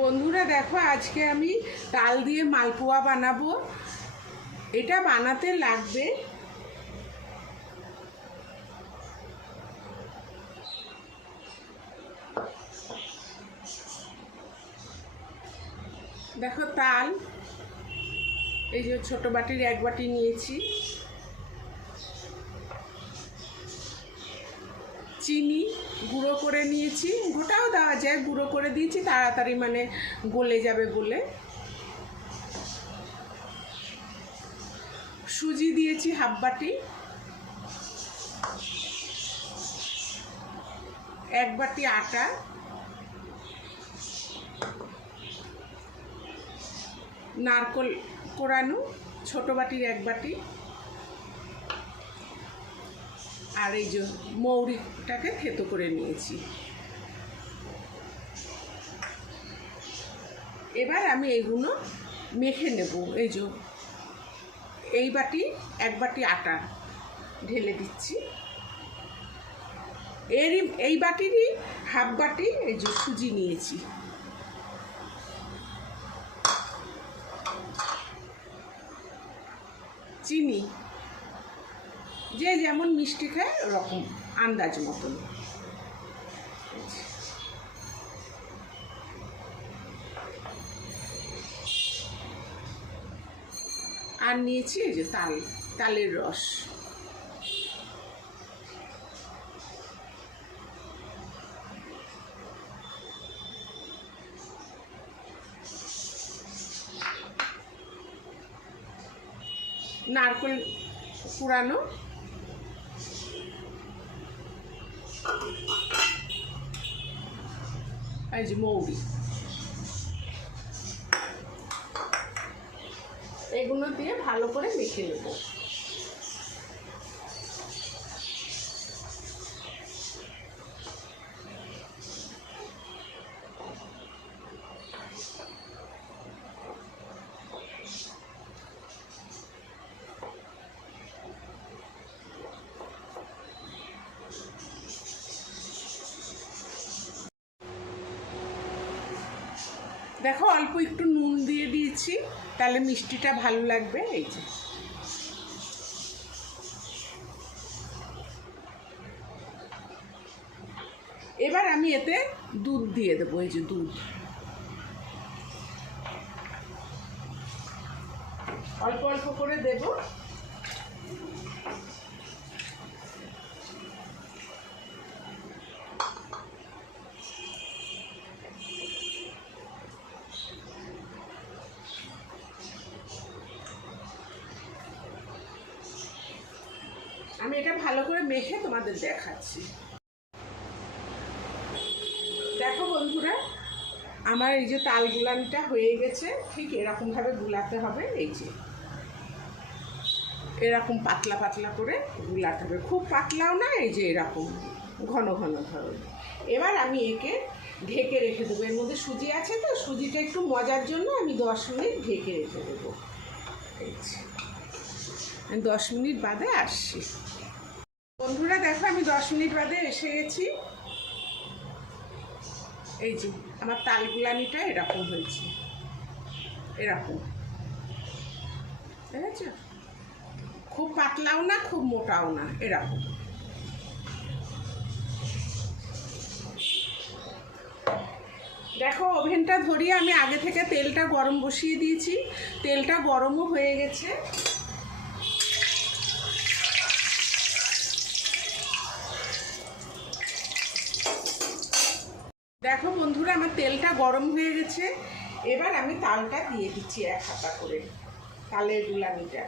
বন্ধুরা দেখো, আজকে আমি তাল দিয়ে মালপোয়া বানাবো। এটা বানাতে লাগবে। দেখো তাল, এই যে ছোট বাটির এক বাটি নিয়েছি। চিনি গুঁড়ো করে নিয়েছি, গোটাও দেওয়া যায়, গুঁড়ো করে দিয়েছি, তাড়াতাড়ি মানে গলে যাবে বলে। সুজি দিয়েছি হাফ বাটি। এক বাটি আটা। নারকল কোরানো, ছোট বাটির এক বাটি। আর এই যে মৌরিটাকে থেতো করে নিয়েছি। এবার আমি এইগুলো মেখে নেব। এই যে এই বাটি, এক বাটি আটা ঢেলে দিচ্ছি। এরই, এই বাটিরই হাফ বাটি এই যে সুজি নিয়েছি। চিনি। যে যেমন মিষ্টি খায়, ওরকম আন্দাজ মতন। আর নিয়েছি এই যে তাল, তালের রস। নারকেল কুড়ানো এই যে মৌরি এগুলো দিয়ে ভালো করে মেখে নেব দেখো, অল্প একটু নুন দিয়ে দিয়েছি। তাহলে মিষ্টিটা ভালো লাগবে, এই যে। এবার আমি এতে দুধ দিয়ে দেবো, এই যে দুধ। অল্প অল্প করে দেবো। এটা ভালো করে মেখে তোমাদের দেখাচ্ছি। দেখো বন্ধুরা, আমার এই যে তাল গুলানিটা হয়ে গেছে, ঠিক এরকমভাবে গুলাতে হবে, এই যে। এরকম পাতলা পাতলা করে গুলাতে হবে। খুব পাতলাও না, এই যে এরকম ঘন ঘন ধরো এবার আমি একে ঢেকে রেখে দেবো। এর মধ্যে সুজি আছে তো, সুজিটা একটু মজার জন্য আমি দশ মিনিট ঢেকে রেখে দেবো। দশ মিনিট বাদে আসছি। বন্ধুরা, দেখো, আমি দশ মিনিট বাদে এসে গেছি। এই যে, আমার তালগুলানিটা এরকম হয়েছে। এরকম। ঠিক খুব পাতলাও না, খুব মোটাও না, এরকম। দেখো, ওভেনটা ধরিয়ে আমি আগে থেকে তেলটা গরম বসিয়ে দিয়েছি। তেলটা গরমও হয়ে গেছে। দেখো বন্ধুরা, আমার তেলটা গরম হয়ে গেছে। এবার আমি তালটা দিয়ে দিচ্ছি এক হাতা করে, তালের গুলানিটা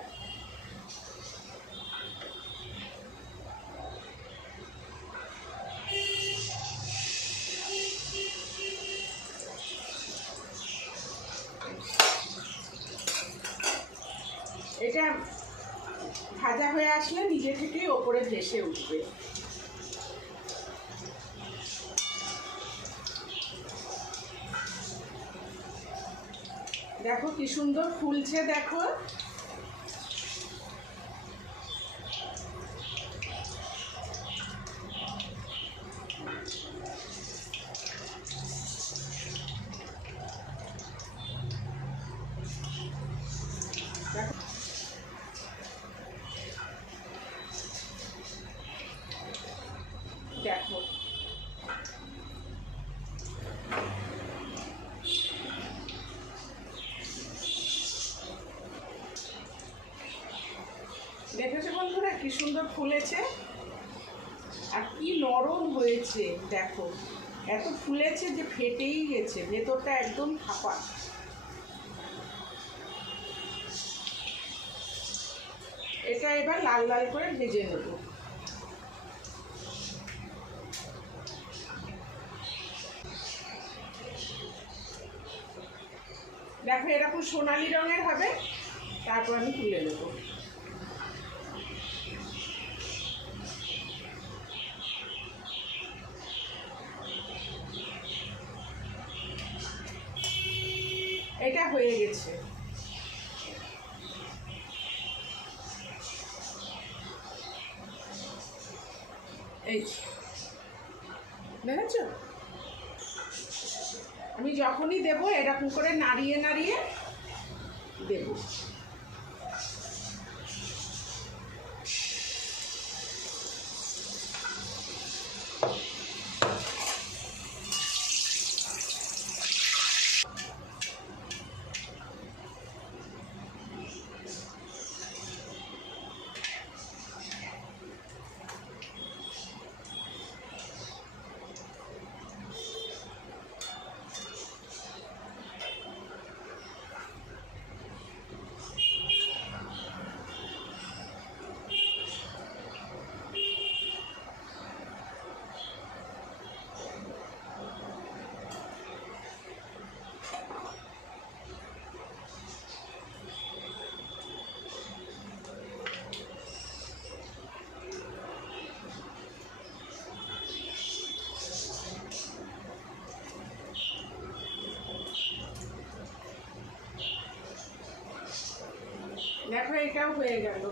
এটা ভাজা হয়ে আসলে নিজে থেকেই ওপরে ভেসে উঠবে। দেখো কি সুন্দর ফুলছে দেখো দেখো দেখেছ বন্ধুরা কি সুন্দর ফুলেছে? আর কি নরম হয়েছে, দেখো। এত ফুলেছে যে ফেটেই গেছে, ভেতরটা একদম ফাঁপা। এটা এবার লাল লাল করে ভেজে নেব। দেখো এরকম সোনালি রঙের হবে, তারপর আমি তুলে নেব এটা হয়ে গেছে। এই। দেখেছ? আমি যখনই দেবো এরকম করে নাড়িয়ে নাড়িয়ে দেব। এটাও হয়ে গেল।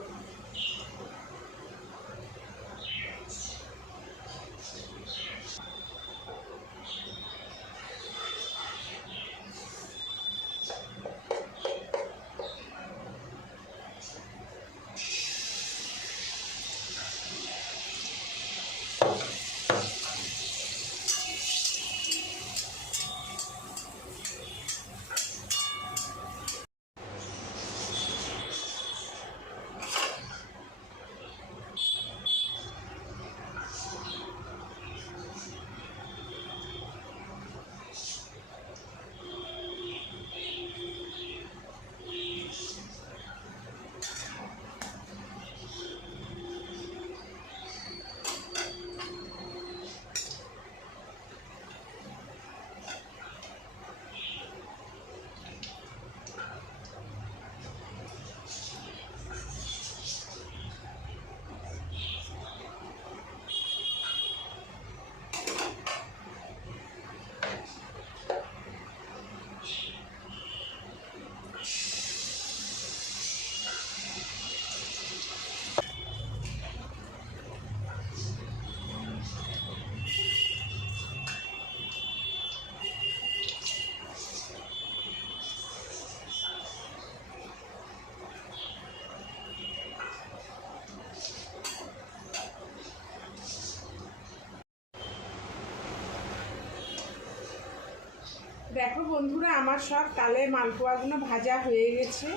দেখো বন্ধুরা, আমার সব তালে মালপোয়াগুলো ভাজা হয়ে গেছে।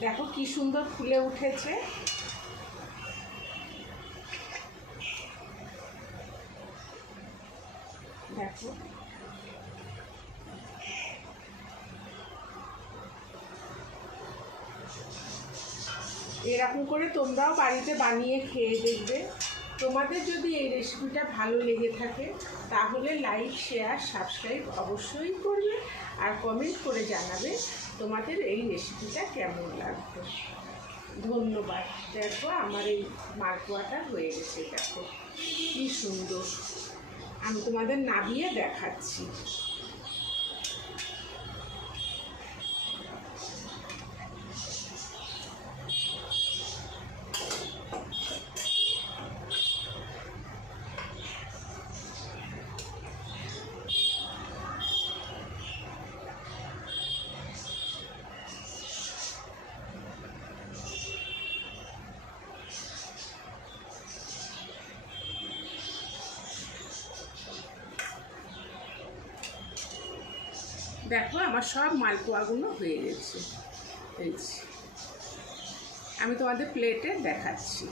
দেখো কি সুন্দর ফুলে উঠেছে। দেখো। এরকম করে তোমরাও বাড়িতে বানিয়ে খেয়ে দেখবে। তোমাদের যদি এই রেসিপিটা ভালো লেগে থাকে, তাহলে লাইক শেয়ার সাবস্ক্রাইব অবশ্যই করবে আর কমেন্ট করে জানাবে তোমাদের এই রেসিপিটা কেমন লাগবে। ধন্যবাদ। দেখো আমার এই মালপোয়াটা হয়ে গেছে, দেখো। কি সুন্দর। আমি তোমাদের নাবিয়ে দেখাচ্ছি। দেখো আমার সব মালপোয়াগুলো হয়ে গেছে। আমি তোমাদের প্লেটে দেখাচ্ছি।